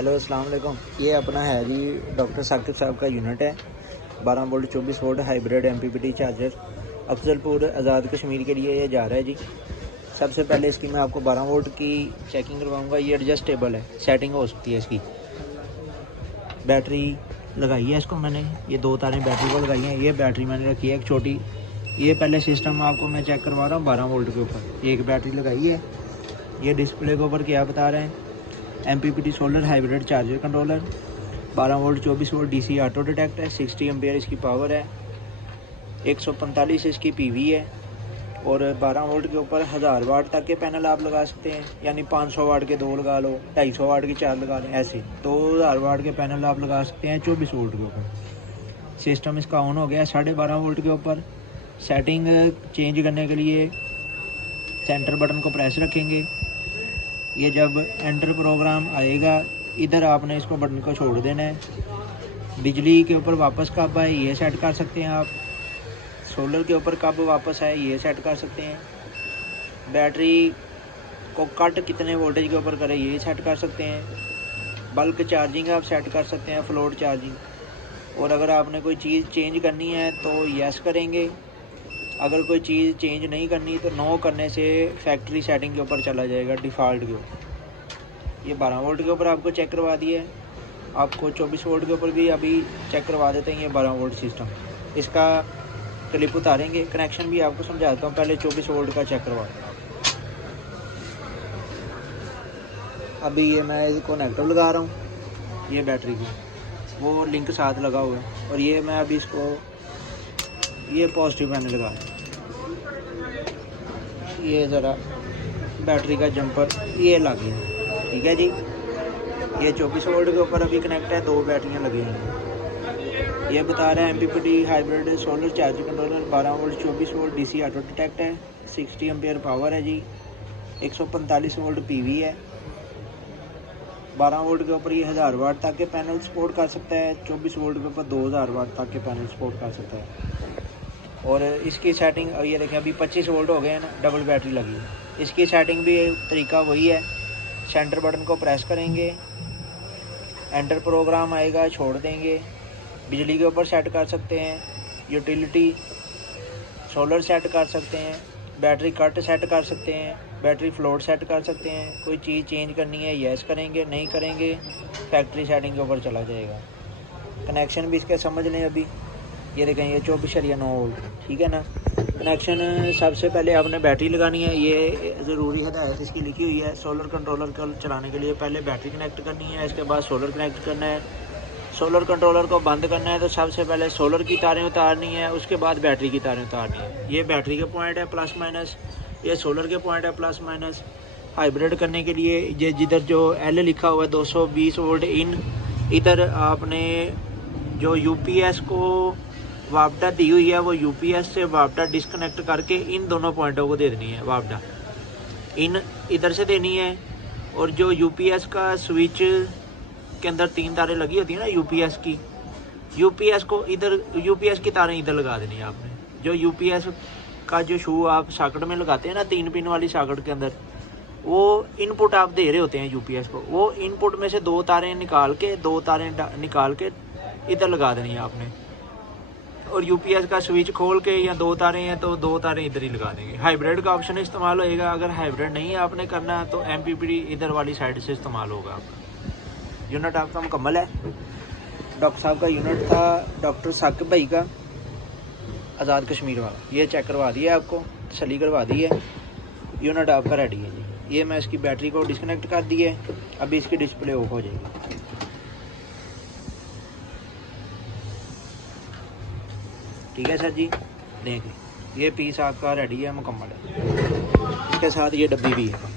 Hello अस्सलाम वालेकुम। ये अपना है जी डॉक्टर साकिब साहब का यूनिट है। 12 volt 24 volt hybrid MPPT charger Afzalpur Azad Kashmir के लिए ये जा रहा है जी। सबसे पहले इसकी मैं आपको 12 वोल्ट की चेकिंग करवाऊंगा। ये एडजस्टेबल है, सेटिंग हो सकती है इसकी। बैटरी लगाई है इसको मैंने, ये 2 तारें बैटरी को लगाई हैं। ये बैटरी मैंने रखी है एक छोटी। ये पहले सिस्टम आपको मैं चेक करवा रहा हूँ 12 वोल्ट के ऊपर। एक बैटरी लगाई है। ये डिस्प्ले के ऊपर क्या बता रहे हैं, MPPT solar hybrid charger controller, 12 volt 24 volt DC auto detect है, 60 एम्पियर इसकी पावर है, 145 इसकी PV है। और 12 वोल्ट के ऊपर 1000 वाट तक के पैनल आप लगा सकते हैं, यानी 500 वाट के 2 लगा लो, 250 वाट के 4 लगा लें, ऐसे 2000 वाट के पैनल आप लगा सकते हैं 24 वोल्ट के ऊपर। सिस्टम इसका ऑन हो गया 12.5 वोल्ट के ऊपर। सेटिंग चेंज करने के लिए सेंटर बटन को प्रेस रखेंगे। ये जब एंटर प्रोग्राम आएगा, इधर आपने इसको बटन को छोड़ देना है। बिजली के ऊपर वापस कब आए ये सेट कर सकते हैं आप। सोलर के ऊपर कब वापस आए ये सेट कर सकते हैं। बैटरी को कट कितने वोल्टेज के ऊपर करें ये सेट कर सकते हैं। बल्क चार्जिंग आप सेट कर सकते हैं, फ्लोट चार्जिंग। और अगर आपने कोई चीज़ चेंज करनी है तो यस करेंगे। अगर कोई चीज़ चेंज नहीं करनी तो नो करने से फैक्ट्री सेटिंग के ऊपर चला जाएगा, डिफ़ॉल्ट के ऊपर। ये 12 वोल्ट के ऊपर आपको चेक करवा दिया है। आपको 24 वोल्ट के ऊपर भी अभी चेक करवा देते हैं। ये 12 वोल्ट सिस्टम, इसका क्लिप उतारेंगे, कनेक्शन भी आपको समझाता हूँ। पहले 24 वोल्ट का चेक करवा दें। अभी ये मैं इसको नेगेटिव लगा रहा हूँ, ये बैटरी की वो लिंक साथ लगा हुआ है। और ये मैं अभी इसको ये पॉजिटिव मैंने लगा, ये ज़रा बैटरी का जंपर ये लग गया, ठीक है जी। ये 24 वोल्ट के ऊपर अभी कनेक्ट है, 2 बैटरियां लगी हैं। ये बता रहा है MPPT hybrid solar charger controller, 12 volt 24 volt DC auto detect है, 60 एम्पियर पावर है जी, 145 वोल्ट PV है। 12 वोल्ट के ऊपर ये 1000 वाट तक के पैनल सपोर्ट कर सकता है। 24 वोल्ट के ऊपर 2000 वाट तक के पैनल सपोर्ट कर सकता है। और इसकी सेटिंग ये देखें, अभी 25 वोल्ट हो गए हैं ना, डबल बैटरी लगी है। इसकी सेटिंग भी तरीका वही है। सेंटर बटन को प्रेस करेंगे, एंटर प्रोग्राम आएगा, छोड़ देंगे। बिजली के ऊपर सेट कर सकते हैं, यूटिलिटी सोलर सेट कर सकते हैं, बैटरी कट सेट कर सकते हैं, बैटरी फ्लोट सेट कर सकते हैं। कोई चीज़ चेंज करनी है यस करेंगे, नहीं करेंगे फैक्ट्री सेटिंग के ऊपर चला जाएगा। कनेक्शन भी इसके समझ लें। अभी ये देखें, ये 24.9 वोल्ट, ठीक है ना। कनेक्शन सबसे पहले आपने बैटरी लगानी है। ये ज़रूरी हिदायत इसकी लिखी हुई है। सोलर कंट्रोलर को चलाने के लिए पहले बैटरी कनेक्ट करनी है, इसके बाद सोलर कनेक्ट करना है। सोलर कंट्रोलर को बंद करना है तो सबसे पहले सोलर की तारें उतारनी है, उसके बाद बैटरी की तारें उतारनी है। ये बैटरी के पॉइंट है प्लस माइनस, ये सोलर के पॉइंट है प्लस माइनस। हाइब्रिड करने के लिए ये जिधर जो L लिखा हुआ है 220 वोल्ट इन, इधर आपने जो UPS को वापडा दी हुई है वो UPS से वापडा डिस्कनेक्ट करके इन दोनों पॉइंटों को दे देनी है। वापडा इन इधर से देनी है। और जो UPS का स्विच के अंदर 3 तारें लगी होती है ना UPS की, UPS को इधर, UPS की तारें इधर लगा देनी है आपने। जो UPS का जो शू आप सॉकेट में लगाते हैं ना, 3 पिन वाली सॉकेट के अंदर, वो इनपुट आप दे रहे होते हैं UPS को। वो इनपुट में से 2 तारें निकाल के, 2 तारें निकाल के इधर लगा देनी है आपने। और UPS का स्विच खोल के, या 2 तारें हैं तो 2 तारें इधर ही लगा देंगे। हाइब्रिड का ऑप्शन इस्तेमाल होएगा। अगर हाइब्रिड नहीं आपने करना तो MPPT इधर वाली साइड से इस्तेमाल होगा आपका। यूनिट आपका मुकम्मल है। डॉक्टर साहब का यूनिट था, डॉक्टर साकिब भाई का, आज़ाद कश्मीर वाला। ये चेक करवा दिया आपको, तसल्ली करवा दी है। यूनिट आपका रेडी है जी। ये मैं इसकी बैटरी को डिस्कनेक्ट कर दी है, अभी इसकी डिस्प्ले ऑफ हो जाएगी। ठीक है सर जी, देख ये पीस आपका रेडी है, मुकम्मल है। इसके साथ ये डब्बी भी है।